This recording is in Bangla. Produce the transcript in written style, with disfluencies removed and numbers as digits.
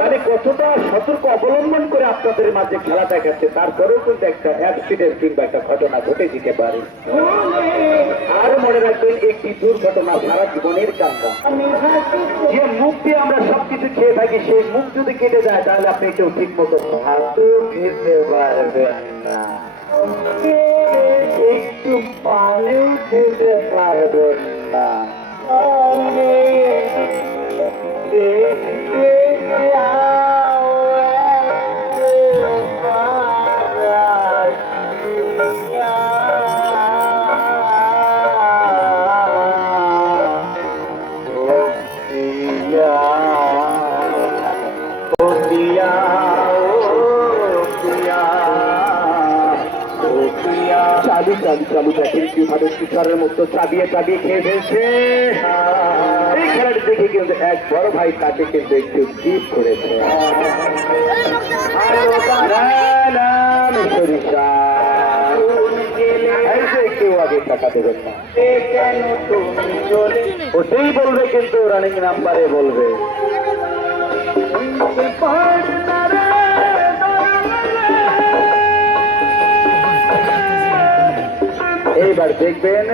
মানে কতটা সতর্ক অবলম্বন করে আপনাদের মাঝে খেলা দেখাচ্ছে, তারপরেও কিন্তু একটা অ্যাক্সিডেন্ট কিংবা একটা ঘটনা ঘটে যেতে পারে। আর মনে রাখবেন, একটি দুর্ঘটনা সারা জীবনের কান্না। যে মুখ দিয়ে আমরা সবকিছু খেয়ে থাকি, সেই মুখ যদি কেটে যায় তাহলে আপনি কেউ ঠিক মতো ভাতও খেতে পারবেন না, একটু পানিও খেতে পারবেন না। চালু চালু চালু দেখেন কিভাবে শিকারের মতো চাবিয়ে চাবিয়ে খেয়ে ফেলছে। এই খেলাটি দেখে কিন্তু এক বড় ভাই তাকে কিন্তু একটু জিপ করেছে। একটু আগে টাকা দেবেন না, ওটাই বলবে, কিন্তু রানিং নাম্বারে বলবে। এইবার দেখবেন